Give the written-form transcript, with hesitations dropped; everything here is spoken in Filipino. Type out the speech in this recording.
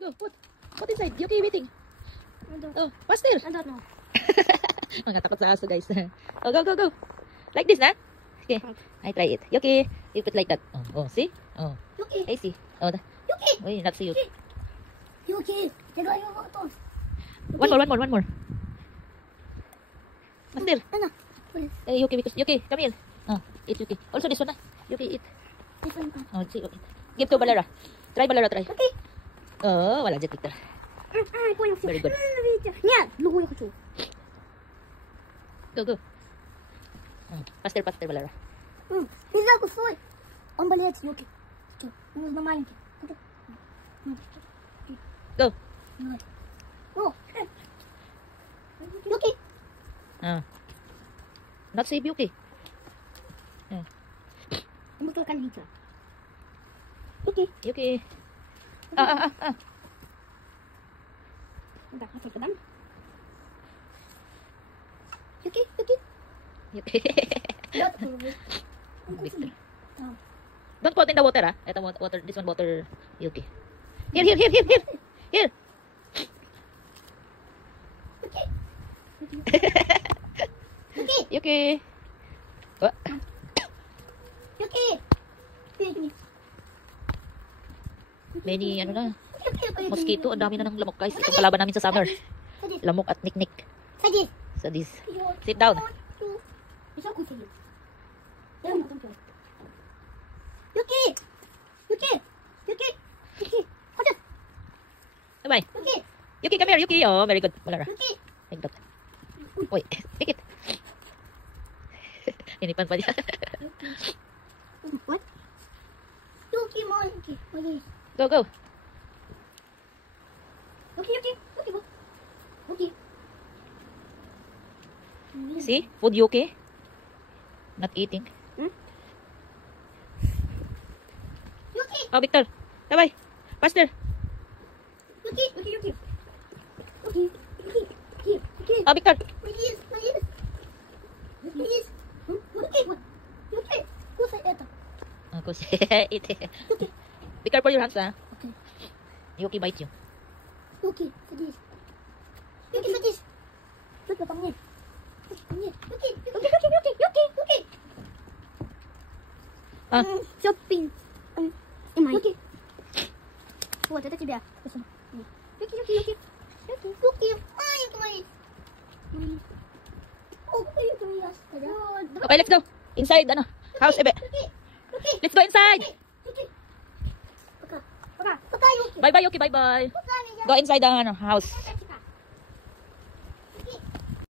Go, put inside. Yuki waiting. Oh, faster. I don't know. Mga takot sa aso, guys. Oh, go. Like this, na? Okay, I try it. Yuki, you put like that. Oh, see? Oh, Yuki. I see. Oh, Yuki. wait, not see you. Yuki. Teka yung ito. One more. Faster. Ano? Yuki, because Yuki, come here. Oh, eat Yuki. Also this one, na? Yuki, eat. This one. Oh, see, eat. Give to Balara. Try, Balara, try. Okay. Oh, wala dyan, Victor. Very good. Нет, другой хочу. Go. Faster, Balara. Нельзя кусой. Он болеет, Юки. Он нужно маленький. Go. О. Юки. Not save Yuki. Мы только видим. Юки. Yuki. Так, вот только дам. Юки. Yuki. Victor. Don't put in the water, ah. Ito water, this one water, Yuki. Here. Yuki. What? Yuki. Many, ano na, mosquito. Ang dami na ng lamok, guys. Itong kalaban namin sa summer. Lamok at niknik. Садись. So this. Sit down. Еще кусай. Дай ему потом. Юки. Ходят. Bye. Юки. Yuki, come here, Yuki. Oh, very good. Balara. Юки. Take that. Wait, take it. Inipan pa niya. What? Юки маленький. Go. Юки. See? Food Yuki. Not eating. Юки. Oh, Victor. Bye. Faster. Юки. Oh, Victor. Please. Юки. Кусай это. Eat. Be careful your hands, ha? Okay. Yuki bite you. Юки, садись. Юки. Юки, по мне. Юки. Все, пин. И мой. Юки. Вот, это тебя. Юки. Маленький. Okay, let's go. Inside, ano? House, ebe. Let's go inside. Пока, Юки. Bye, Yuki. Bye. Go inside the house.